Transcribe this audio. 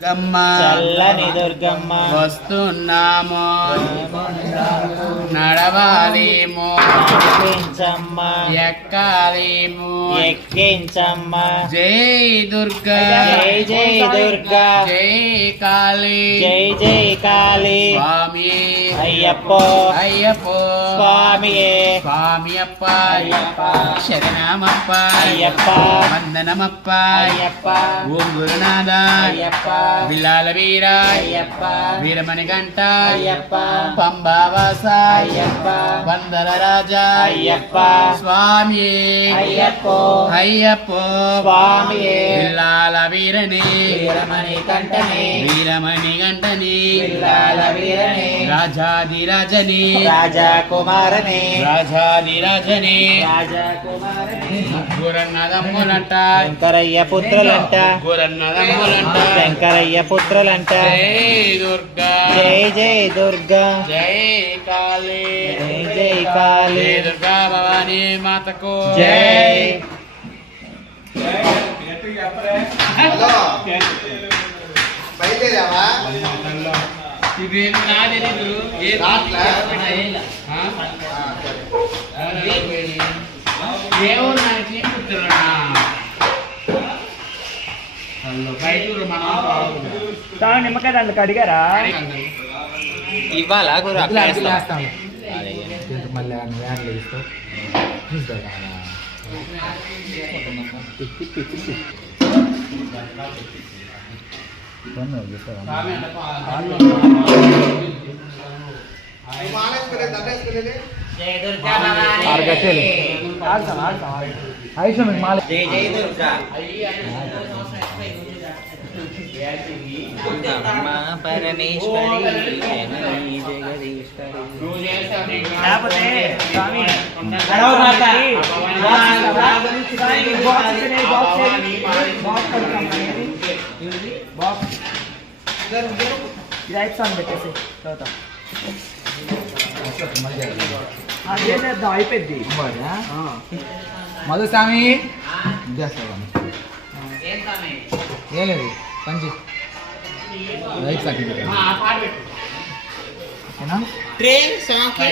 చల్లని దుర్గమ్మ వస్తున్నాము నడవాలేమో ఎక్కాలేమో ఎక్కించమ్మ జై దుర్గా జై జై దుర్గా జై కాళీ జై జై కాళీ స్వామి అయ్యప్పో అయ్యప్పో స్వామియే స్వామియప్ప శరణమప్ప అయ్యప్ప వందనమప్ప అయ్యప్ప ఓం గురునాథ అయ్యప్ప బిల్లాల వీర అయ్యప్ప వీరమణి గంట అయ్యప్ప పంబావాస అయ్యప్ప వందర రాజా అయ్యప్ప స్వామి అయ్యప్పో అయ్యప్పో స్వామియే బిల్లాల వీరని వీరమణి కంటని వీరమణి గంటని బిల్లాల వీరని రాజాదిరాజని రాజా కుమారని రాజాదిరాజని రాజా కుమారని గురన్నదమ్ములంట శంకరయ్య పుత్రులంట గురన్నదమ్ములంట శంకరయ్య పుత్రులంట జై దుర్గా జై జై దుర్గా జై కాళీ జై జై కాళీ జై దుర్గా భవానీ మాతకు జై బయలుదేరావా ఇది నాది దేవుడు నాకు తీసుకుంటున్నా బయటూరు మనం నిమ్మకాయ దాంట్లో అడిగారా ఇవ్వాలా గురు మళ్ళీ వ్యాన్లు ఇస్తావు జై దుర్గా భవానీ జై జై దుర్గా అమ్మ పరమేశ్వరి జననీ జగదీశ్వరి రైట్ సాంగ్ పెట్టేసి చదువుతా అదేదో అయిపోయింది మధుస్వామి ఏం లేదు పంచి రైట్ సర్టిఫికేట్ స్వామి